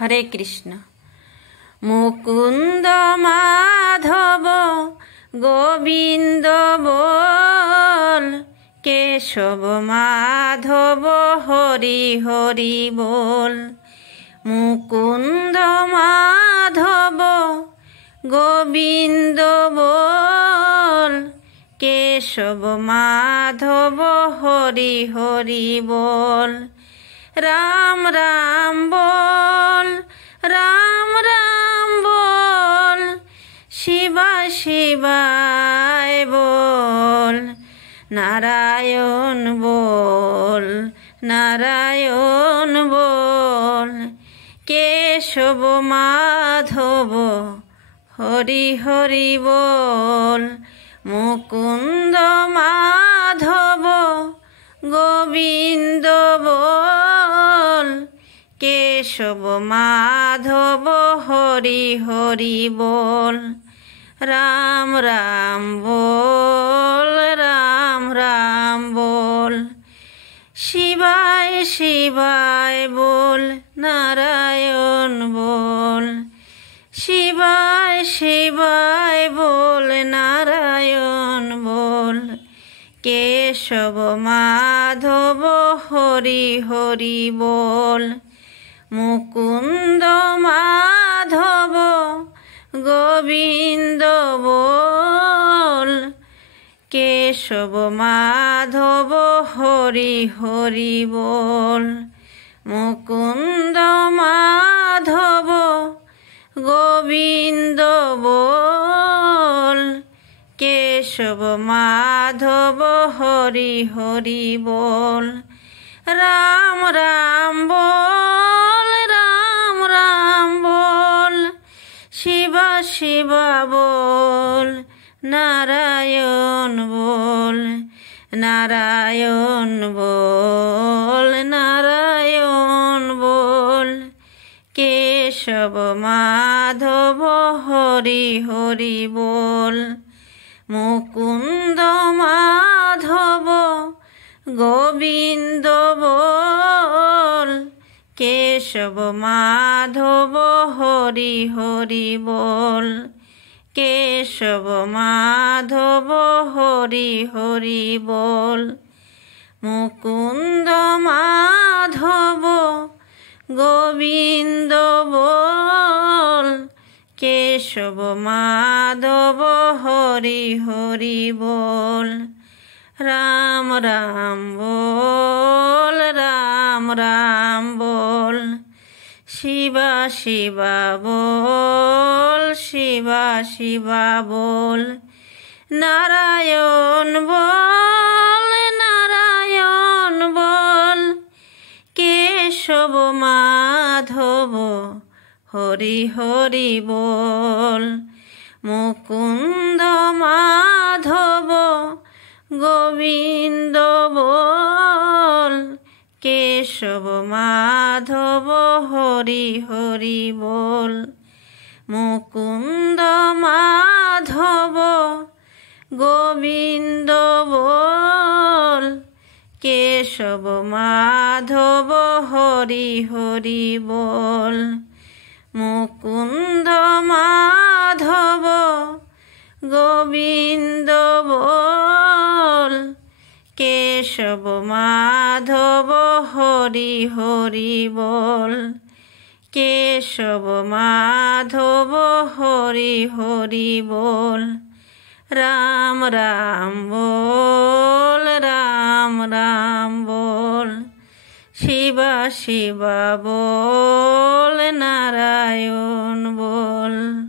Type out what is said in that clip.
হরে Krishna. Mukunda Madhav Govinda বল, Keshab Madhav Hari Hari বল। Mukunda Madhav Govinda বল, Keshab Madhav Hari Hari বল। Ram Ram বল, Ram Ram বল, শিবায় শিবায় বল। Narayan বল, Narayan বল। Keshab Madhav Hari Hari বল। Mukunda Madhav Govinda বল, Keshab Madhav Hari Hari বল। Ram Ram বল, Ram Ram বল, শিবায় শিবায় বল। Narayan বল, শিবায় শিবায় বল। Narayan বল। Keshab Madhav Hari Hari বল। Mukunda Madhav Govinda বল, Keshab Madhav Hari Hari বল। Mukunda Madhav Govinda বল, Keshab Madhav Hari Hari বল। Ram Ram বল, Ram Ram বল, Shiba Shiba বল। Narayan বল, Narayan বল। Narayan বল। Keshab Madhav Hari Hari বল। Mukunda Madhav Govinda বল, Keshab Madhav Hari Hari বল। Keshab Madhav Hari Hari বল। Mukunda Madhav Govinda বল, Keshab Madhav Hari Hari বল। Ram Ram বল, Ram Ram বল, Shiba Shiba বল। Shiba Shiba বল। Narayan বল, Narayan বল। Keshab Madhav Hari Hari বল। Mukunda Madhav Govinda বল, Keshab Madhav Hari Hari বল। Mukunda Madhav Govinda বল, Keshab Madhav Hari Hari বল। Mukunda Madhav Govinda বল, Keshab Madhav Hari Hari বল। Keshab Madhav Hari Hari বল। Ram Ram বল, Ram Ram বল, Shiba Shiba বল। Narayan বল।